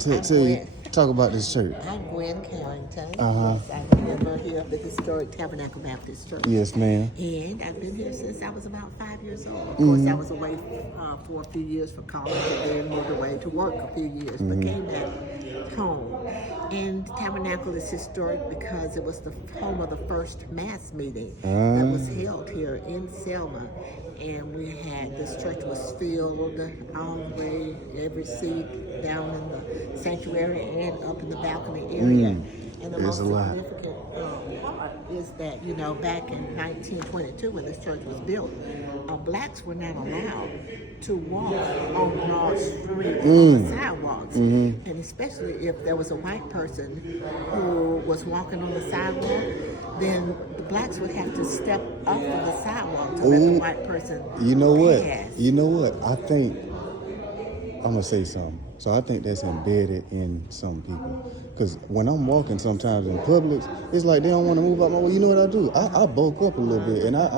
Talk about this church. I'm Gwen Carrington. Uh-huh. Yes, I'm a member here of the Historic Tabernacle Baptist Church. Yes, ma'am. And I've been here since I was about 5 years old. Of course, I was away for a few years for college and then moved away to work a few years, but came back home. And Tabernacle is historic because it was the home of the first mass meeting that was held here in Selma. And we had, this church was filled all the way, every seat down in the sanctuary and up in the balcony area. And the most significant part is that, you know, back in 1922 when this church was built, blacks were not allowed to walk on Broad Street on the sidewalks. And especially if there was a white person who was walking on the sidewalk, then the blacks would have to step off of the sidewalk to let the white person pass. You know what? I think, I'm going to say something. So I think that's embedded in some people. Because when I'm walking sometimes in Publix, it's like they don't want to move out my way. You know what I do? I bulk up a little bit, and I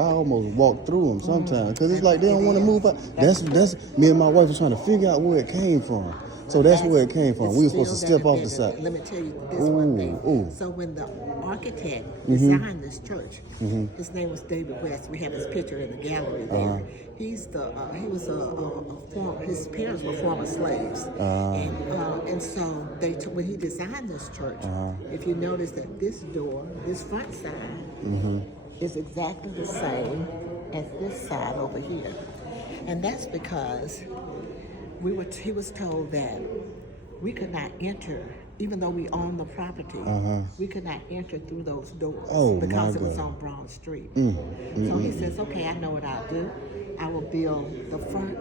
almost walk through them sometimes. Because it's like they don't want to move out. That's me and my wife was trying to figure out where it came from. So that's where it came from. We were supposed to step off the side. Let me tell you this one thing. So when the architect designed this church, his name was David West. We have his picture in the gallery there. His parents were former slaves, and so when he designed this church, if you notice that this door, this front side, is exactly the same as this side over here, and that's because he was told that we could not enter, even though we own the property, we could not enter through those doors because it was on Broad Street. So he says, okay, I know what I'll do. I will build the front,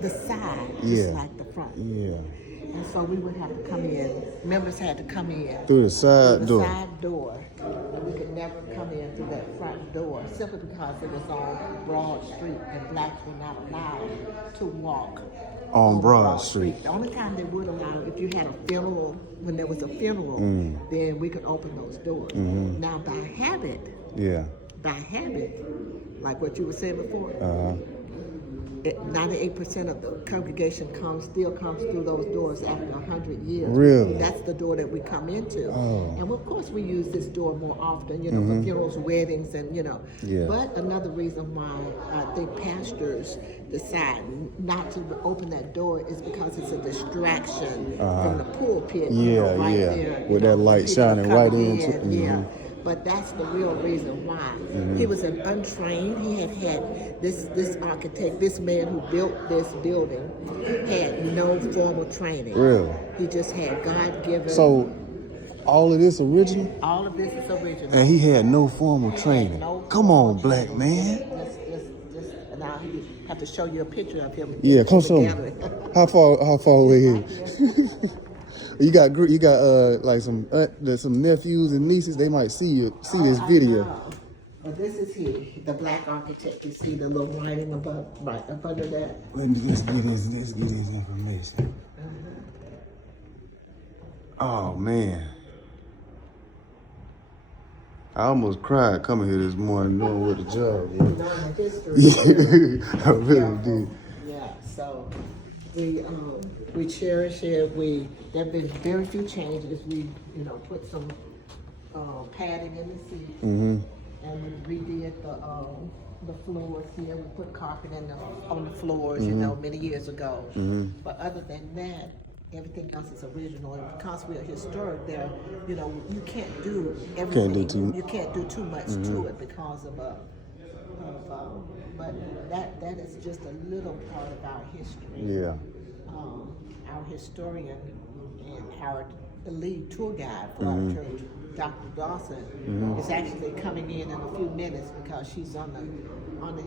the side, just like the front. And so we would have to come in, members had to come in through the side door. And we could never come in through that front door simply because it was on Broad Street and blacks were not allowed to walk on Broad Street. The only time they would allow it if you had a funeral, when there was a funeral, then we could open those doors. Now by habit, like what you were saying before, 98% of the congregation still comes through those doors after 100 years. Really? That's the door that we come into. And of course we use this door more often, you know, for funerals, weddings, and you know. But another reason why I think pastors decide not to open that door is because it's a distraction from the pulpit. There, with that light shining right into But that's the real reason why. He was an untrained. He had this architect, this man who built this building, had no formal training. Really? He just had God-given. So all of this original? All of this is original. And he had no formal training. Come on, black man. And I have to show you a picture of him. Yeah, come show me. How far away is he? You got like some nephews and nieces. They might see this video. Well, this is the black architect. You see the little writing above, right up under that. Let's get his information. Oh man, I almost cried coming here this morning knowing what the job was. Knowing the history. I really did. Yeah. So we cherish it. There have been very few changes. We, put some padding in the seats, and we redid the floors here. We put carpet on the floors, many years ago. But other than that, everything else is original. And because we are historic, there, you can't do everything. You can't do too much to it because of but that is just a little part of our history. Yeah. Our historian and the lead tour guide for our church, Dr. Dawson, is actually coming in a few minutes because she's on the